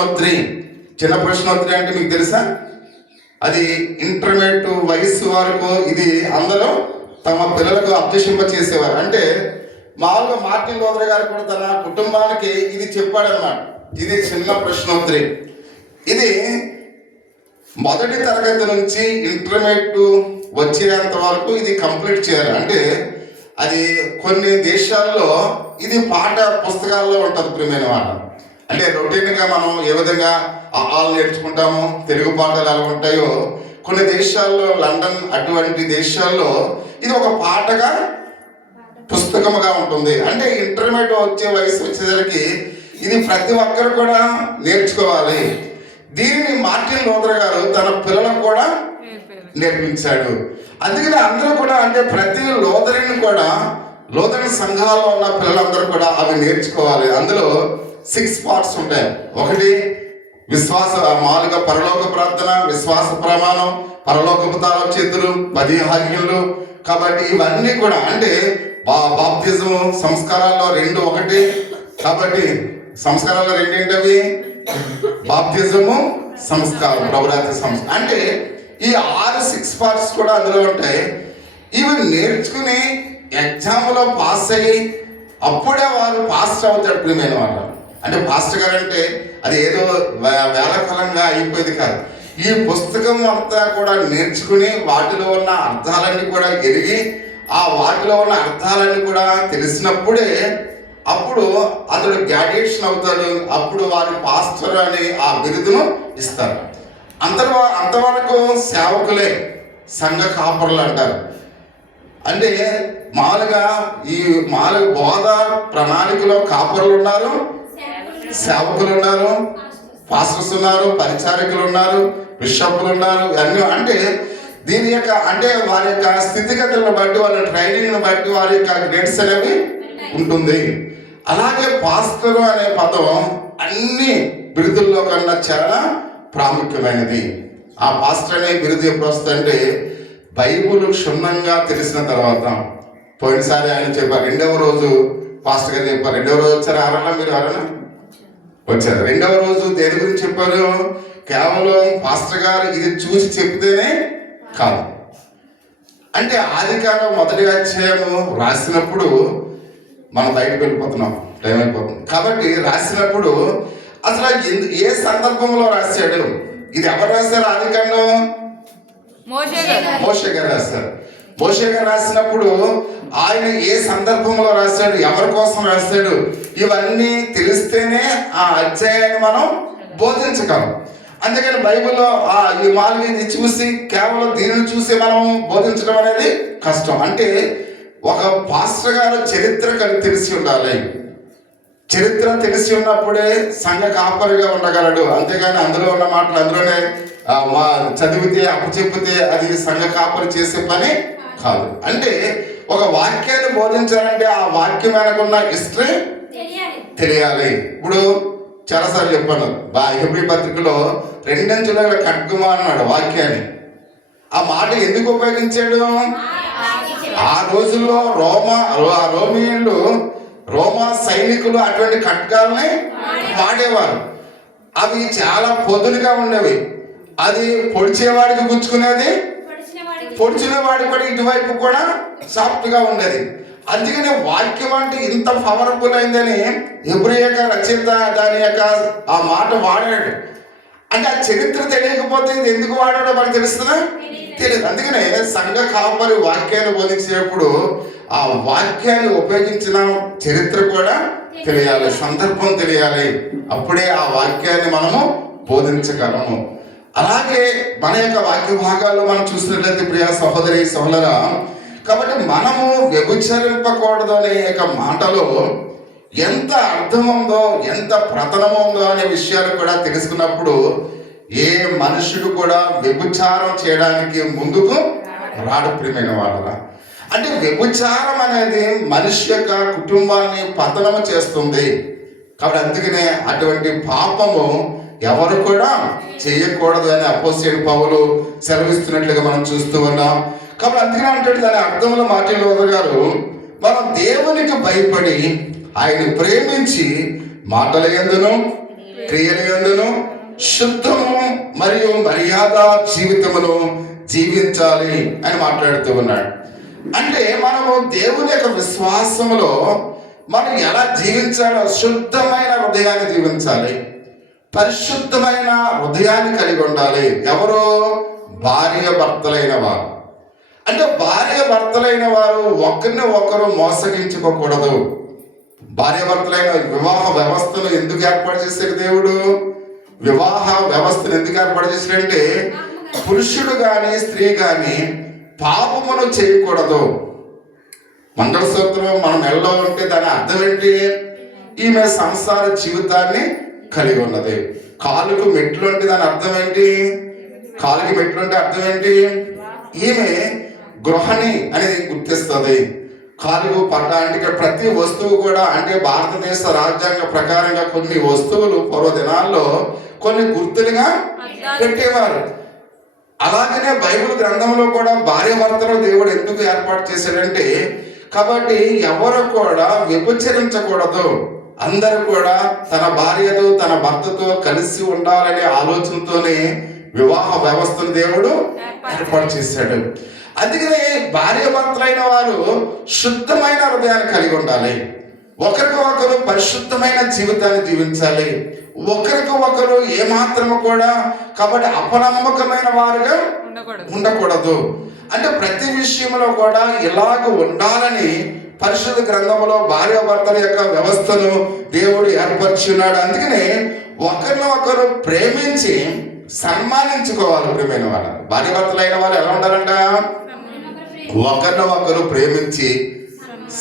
ప్రశ్నోత్తరి. చిన్న ప్రశ్నోత్తరి అంటే మీకు తెలుసా? అది ఇంటర్మీడియట్ వయస్సు వరకు ఇది అందరూ తమ పిల్లలకు అభ్యసింప చేసేవారు. అంటే మామూలుగా మార్టిన్ లూథర్ గారు కూడా తన కుటుంబానికి ఇది చెప్పాడనమాట. ఇది చిన్న ప్రశ్నోత్తరి. ఇది మొదటి తరగతి నుంచి ఇంటర్మీడియట్ వచ్చేంత వరకు ఇది కంప్లీట్ చేయాలి. అంటే అది కొన్ని దేశాల్లో ఇది పాఠ పుస్తకాల్లో ఉంటుంది ప్రియమైన మాట. అంటే రొటీన్గా మనం ఏ విధంగా ఆలు నేర్చుకుంటామో, తెలుగు పాఠాలు ఎలా ఉంటాయో, కొన్ని దేశాల్లో, లండన్ అటువంటి దేశాల్లో ఇది ఒక పాటగా పుస్తకముగా ఉంటుంది. అంటే ఇంటర్మీడియట్ వచ్చే వయసు వచ్చేసరికి ఇది ప్రతి ఒక్కరు కూడా నేర్చుకోవాలి. దీనిని మార్టిన్ లూథర్ గారు తన పిల్లలకు కూడా నేర్పించాడు. అందుకని అందరూ కూడా, అంటే ప్రతి లూథరన్ కూడా, లూథరన్ సంఘాల్లో ఉన్న పిల్లలందరూ కూడా అవి నేర్చుకోవాలి. అందులో 6 పార్ట్స్ ఉంటాయి. ఒకటి విశ్వాస, మామూలుగా పరలోక ప్రార్థన, విశ్వాస ప్రమాణం, పరలోకపు తాళచేతులు, 10 ఆజ్ఞలు. కాబట్టి ఇవన్నీ కూడా, అంటే బాప్తిజం సంస్కారాల్లో 2 ఒకటి. కాబట్టి సంస్కారాల్లో 2 ఏంటవి? బాప్తిజము, సంస్కారం, ప్రభురాత్రి సంస్కారం. అంటే ఈ 6 పార్ట్స్ కూడా అందులో ఉంటాయి. ఇవి నేర్చుకుని ఎగ్జామ్లో పాస్ అయ్యి అప్పుడే వారు పాస్ అవుతాడు ప్రియమైన వాళ్ళు. అంటే పాస్టర్ గారు అంటే అది ఏదో వేళకాలంగా అయిపోయేది కాదు. ఈ పుస్తకం అంతా కూడా నేర్చుకుని వాటిలో ఉన్న అర్థాలన్నీ కూడా ఎరిగి ఆ వాటిలో ఉన్న అర్థాలన్నీ కూడా తెలిసినప్పుడే అప్పుడు అతడు గ్రాడ్యుయేషన్ అవుతాడు. అప్పుడు వారి పాస్టర్ అని ఆ బిరుదును ఇస్తారు. అంతవరకు సేవకులే సంఘ కాపరులు అంటారు. అంటే మామూలుగా ఈ బోధ ప్రణాళికలో కాపరులు ఉన్నారు, సేవకులు ఉన్నారు, పాస్టర్స్ ఉన్నారు, పరిచారకులు ఉన్నారు, బిషప్లు ఉన్నారు. అన్నీ అంటే దీని యొక్క, అంటే వారి యొక్క స్థితిగతులను బట్టి, వాళ్ళ ట్రైనింగ్ని బట్టి వారి యొక్క గ్రేడ్స్ అనేవి ఉంటుంది. అలాగే పాస్టర్ అనే పదం అన్ని బిరుదుల్లో కన్నా చాలా ప్రాముఖ్యమైనది. ఆ పాస్టర్ అనే బిరుదు ఎప్పుడు వస్తుందంటే బైబుల్ క్షుణ్ణంగా తెలిసిన తర్వాత. పోయినసారి ఆయన చెప్పారు, 2వ రోజు పాస్టర్ గారు చెప్పారు. 2వ రోజు వచ్చారు, ఎవరన్నా మీరు ఎవరన్నా వచ్చారు? 2వ రోజు దేని గురించి చెప్పారు? కేవలం పాస్టర్ గారు ఇది చూసి చెప్తేనే కాదు. అంటే ఆదికాండం 1వ అధ్యాయము రాసినప్పుడు మనం బయటకు వెళ్ళిపోతున్నాం, టైం అయిపోతుంది. కాబట్టి రాసినప్పుడు అసలు ఏ సందర్భంలో రాశాడు? ఇది ఎవరు రాశారు? ఆదికాండం మోషే గారు రాశారు. మోషే గారు రాసినప్పుడు ఆయన ఏ సందర్భంలో రాశాడు, ఎవరి కోసం రాశాడు, ఇవన్నీ తెలిస్తేనే ఆ అధ్యాయాన్ని మనం బోధించగలం. అందుకని బైబిల్లో ఈ 4 చూసి, కేవలం దీనిని చూసి మనం బోధించడం అనేది కష్టం. అంటే ఒక పాస్టర్ గారు చరిత్ర తెలిసి ఉండాలి. చరిత్ర తెలిసి ఉన్నప్పుడే సంఘ కాపరిగా ఉండగలడు. అంతేగాని అందులో ఉన్న మాటలు అందులోనే చదివితే అప్పచెప్పితే అది సంఘ కాపరి చేసే పని కాదు. అంటే ఒక వాక్యాన్ని బోధించాలంటే ఆ వాక్యం వెనకున్న హిస్టరీ తెలియాలి. ఇప్పుడు చాలాసార్లు చెప్పాను, హెబ్రీ పత్రికలో 2 అంచుల ఖడ్గమా అన్నాడు వాక్యాన్ని. ఆ మాట ఎందుకు ఉపయోగించాడు? ఆ రోజుల్లో రోమియోళ్ళు, రోమా సైనికులు అటువంటి ఖడ్గాల్ని వాడేవారు. అవి చాలా పొదులుగా ఉండేవి. అది పొడిచేవాడికి గుచ్చుకునేది, పొడిచిన వాడికి కూడా ఇటువైపు కూడా సాఫ్ట్గా ఉండేది. అందుకనే వాక్యం అంటే ఇంత పవర్ఫుల్ అయిందని హెబ్రీ యొక్క రచయిత దాని యొక్క ఆ మాట వాడాడు. అంటే ఆ చరిత్ర తెలియకపోతే ఇది ఎందుకు వాడాడో మనకు తెలుస్తుందా? తెలియదు. అందుకనే సంఘ కాపరి వాక్యాన్ని బోధించేటప్పుడు ఆ వాక్యాన్ని ఉపయోగించిన చరిత్ర కూడా తెలియాలి, సందర్భం తెలియాలి. అప్పుడే ఆ వాక్యాన్ని మనము బోధించగలము. అలాగే మన యొక్క వాక్య భాగాల్లో మనం చూసినట్లయితే ప్రియ సహోదరి సహోదరా, కాబట్టి మనము వ్యభిచరింపకూడదు అనే యొక్క మాటలో ఎంత అర్థం ఉందో, ఎంత ప్రతనం ఉందో అనే విషయాలు కూడా తెలుసుకున్నప్పుడు ఏ మనుషుడు కూడా వ్యభిచారం చేయడానికి ముందుకు రాడు ప్రియమైన వాళ్ళ. అంటే వ్యభిచారం అనేది మనిషి యొక్క కుటుంబాన్ని పతనము చేస్తుంది. కాబట్టి అందుకనే అటువంటి పాపము ఎవరు కూడా చేయకూడదు అని అపోస్తలుడైన పౌలు సెలవిస్తున్నట్లుగా మనం చూస్తూ ఉన్నాం. కాబట్టి అందుకనే అంటాడు, దాని అర్థంలో మార్టిన్ లూథర్ గారు, మనం దేవునికి భయపడి ఆయన ప్రేమించి మాటల యందును క్రియల యందును శుద్ధము మరియు మర్యాద జీవితమును జీవించాలి అని మాట్లాడుతూ ఉన్నాడు. అంటే మనము దేవుని యొక్క విశ్వాసములో మనం ఎలా జీవించాలో, శుద్ధమైన హృదయాన్ని జీవించాలి, పరిశుద్ధమైన హృదయాన్ని కలిగి ఉండాలి. ఎవరు? భార్య భర్తలైన వారు. అంటే భార్య భర్తలైన వారు ఒకరిని ఒకరు మోసగించుకోకూడదు. భార్య భర్తలైన వివాహ వ్యవస్థను ఎందుకు ఏర్పాటు చేశాడు దేవుడు? వివాహ వ్యవస్థను ఎందుకు ఏర్పాటు చేశాడంటే పురుషుడు కానీ స్త్రీ కానీ పాపమును చేయకూడదు. మంగళసూత్రం మన మెడలో ఉంటే దాని అర్థం ఏంటి? ఈమె సంసార జీవితాన్ని కలిగి ఉన్నది. కాలుకు మెట్లు అంటే దాని అర్థం ఏంటి? కాలుకి మెట్లు అంటే అర్థం ఏంటి? ఈమె గృహిణి అనేది గుర్తిస్తుంది. కాలుకు పట్ట అంటే ఇక్కడ ప్రతి వస్తువు కూడా, అంటే భారతదేశ రాజ్యాంగ ప్రకారంగా కొన్ని వస్తువులు పూర్వ దినాల్లో కొన్ని గుర్తులుగా పెట్టేవారు. అలాగనే బైబిల్ గ్రంథంలో కూడా భార్య భర్తలు దేవుడు ఎందుకు ఏర్పాటు చేశాడంటే, కాబట్టి ఎవరు కూడా వ్యభిచరించకూడదు, అందరూ కూడా తన భార్యతో తన భర్తతో కలిసి ఉండాలనే ఆలోచనతోనే వివాహ వ్యవస్థను దేవుడు ఏర్పాటు చేశాడు. అందుకనే భార్య భర్తలైన వారు శుద్ధమైన హృదయాన్ని కలిగి ఉండాలి. ఒకరికి ఒకరు పరిశుద్ధమైన జీవితాన్ని జీవించాలి. ఒకరికి ఒకరు ఏమాత్రము కూడా కాబట్టి అపనమ్మకమైన వారుగా ఉండకూడదు. అంటే ప్రతి విషయంలో కూడా ఇలాగ ఉండాలని పరిశుద్ధ గ్రంథంలో భార్య భర్తల యొక్క వ్యవస్థను దేవుడు ఏర్పరచున్నాడు. అందుకనే ఒకరిని ఒకరు ప్రేమించి సన్మానించుకోవాలి. ప్రియమైన వాళ్ళు, భార్య భర్తలైన వాళ్ళు ఎలా ఉండాలంట? ఒకరిని ఒకరు ప్రేమించి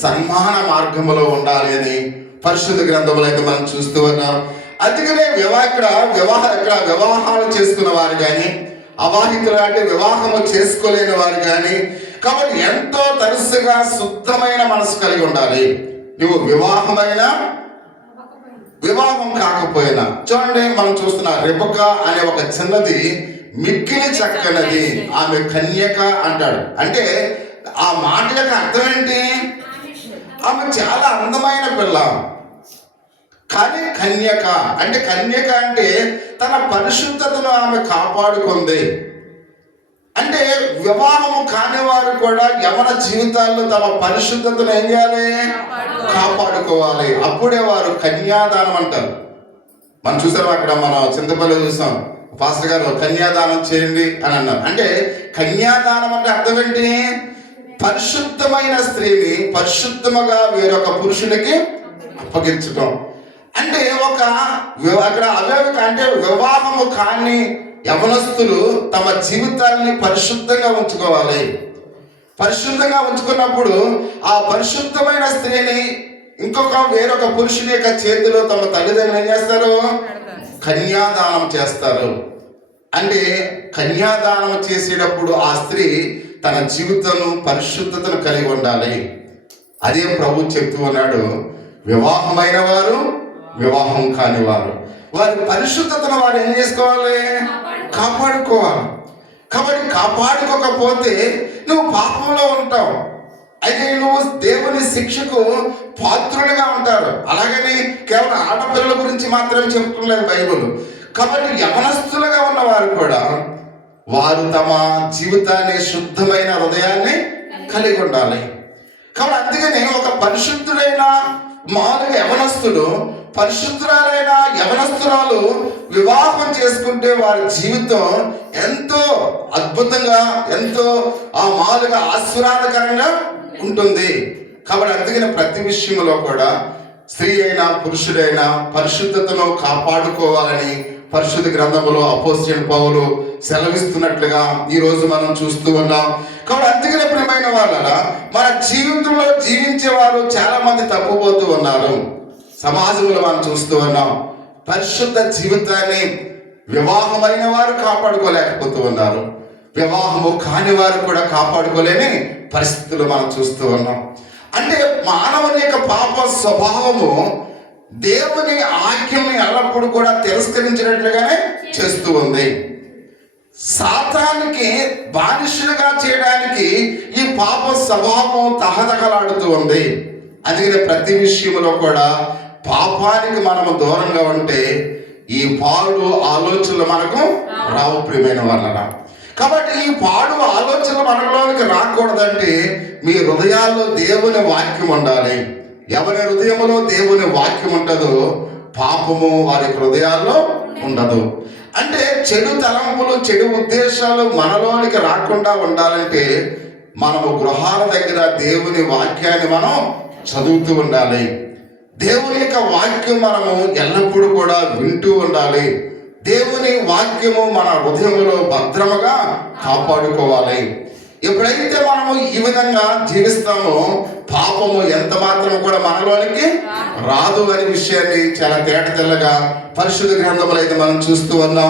సన్మాన మార్గంలో ఉండాలి అని పరిశుద్ధ గ్రంథంలో అయితే మనం చూస్తూ ఉన్నాం. అందుకనే వివాహాలు చేసుకున్న వారు కానీ, అవాహితులు అంటే వివాహము చేసుకోలేని వారు కానీ, కాబట్టి ఎంతో తరచుగా శుద్ధమైన మనసు కలిగి ఉండాలి. నువ్వు వివాహం కాకపోయినా చూడండి, మనం చూస్తున్న రెబెకా అనే ఒక చిన్నది మిక్కిలి చక్కనది, ఆమె కన్యక అంటాడు. అంటే ఆ మాట యొక్క అర్థం ఏంటి? ఆమె చాలా అందమైన పిల్ల, కానీ కన్యక అంటే తన పరిశుద్ధతను ఆమె కాపాడుకుంది. అంటే వివాహము కాని వారు కూడా యవన జీవితాల్లో తమ పరిశుద్ధతను ఏం చేయాలి? కాపాడుకోవాలి. అప్పుడే వారు కన్యాదానం అంటారు. మనం చూసాం, అక్కడ మనం చింతపల్లి చూసాం, పాస్టర్ గారు కన్యాదానం చేయండి అని అన్నారు. అంటే కన్యాదానం అంటే అర్థం ఏంటి? పరిశుద్ధమైన స్త్రీని పరిశుద్ధముగా వేరొక పురుషునికి అప్పగించటం. అంటే అక్కడ అవేవిక అంటే వివాహము కాని యవనస్తులు తమ జీవితాన్ని పరిశుద్ధంగా ఉంచుకోవాలి. పరిశుద్ధంగా ఉంచుకున్నప్పుడు ఆ పరిశుద్ధమైన స్త్రీని వేరొక పురుషుని యొక్క చేతిలో తమ తల్లిదండ్రులు ఏం చేస్తారు? కన్యాదానం చేస్తారు. అంటే కన్యాదానం చేసేటప్పుడు ఆ స్త్రీ తన జీవితము పరిశుద్ధతను కలిగి ఉండాలి. అదే ప్రభు చెప్తూ ఉన్నాడు, వివాహమైన వారు వివాహం కాని వారు వారి పరిశుద్ధతను వారు ఏం చేసుకోవాలి? కాపాడుకోవాలి. కాబట్టి కాపాడుకోకపోతే నువ్వు పాపంలో ఉంటావు. అయితే నువ్వు దేవుని శిక్షకు పాత్రులుగా ఉంటారు. అలాగని కేవలం ఆడపిల్లల గురించి మాత్రమే చెప్తున్నది బైబిల్. కాబట్టి యవనస్తులుగా ఉన్నవారు కూడా వారు తమ జీవితాన్ని శుద్ధమైన హృదయాన్ని కలిగి ఉండాలి. కాబట్టి అందుకని ఒక పరిశుద్ధుడైన మామూలుగా యవనస్తుడు, పరిశుద్ధురాలైన యవనస్తురాలు వివాహం చేసుకుంటే వారి జీవితం ఎంతో అద్భుతంగా, ఎంతో మామూలుగా ఆశీర్వాదకరంగా ఉంటుంది. కాబట్టి అందుకని ప్రతి విషయంలో కూడా స్త్రీ అయినా పురుషుడైనా పరిశుద్ధతను కాపాడుకోవాలని పరిశుద్ధ గ్రంథంలో అపోస్తలుడైన పౌలు సెలవిస్తున్నట్లుగా ఈ రోజు మనం చూస్తూ ఉన్నాం. కాబట్టి అందుకనే ప్రియమైన వాళ్ళరా, మన జీవితంలో జీవించే వారు చాలా మంది తప్పిపోతూ ఉన్నారు. సమాజంలో మనం చూస్తూ ఉన్నాం. పరిశుద్ధ జీవితాన్ని వివాహమైన వారు కాపాడుకోలేకపోతూ ఉన్నారు. వివాహము కాని వారు కూడా కాపాడుకోలేని పరిస్థితులు మనం చూస్తూ ఉన్నాం. అంటే మానవుని యొక్క పాప స్వభావము దేవుని ఆజ్ఞని ఎల్లప్పుడూ కూడా తిరస్కరించినట్లుగానే చేస్తూ ఉంది. సాతానికి బానిసలుగా చేయడానికి ఈ పాప స్వభావం తహతహలాడుతూ ఉంది. అందుకని ప్రతి విషయంలో కూడా పాపానికి మనము దూరంగా ఉంటే ఈ పాడు ఆలోచనలు మనకు రావు ప్రియమైన వాళ్ళ. కాబట్టి ఈ పాడు ఆలోచనలు మనలోనికి రాకూడదంటే మీ హృదయాల్లో దేవుని వాక్యం ఉండాలి. ఎవరి హృదయంలో దేవుని వాక్యం ఉంటుందో పాపము వారి హృదయాల్లో ఉండదు. అంటే చెడు తలంపులు, చెడు ఉద్దేశాలు మనలోనికి రాకుండా ఉండాలంటే మనము గృహాల దగ్గర దేవుని వాక్యాన్ని మనం చదువుతూ ఉండాలి. దేవుని యొక్క వాక్యం మనము ఎల్లప్పుడూ కూడా వింటూ ఉండాలి. దేవుని వాక్యము మన హృదయంలో భద్రముగా కాపాడుకోవాలి. ఎప్పుడైతే మనము ఈ విధంగా జీవిస్తామో పాపము ఎంత మాత్రం కూడా మనలోనికి రాదు అనే విషయాన్ని చాలా తేటతెల్లగా పరిశుద్ధ గ్రంథములు అయితే మనం చూస్తూ ఉన్నాం.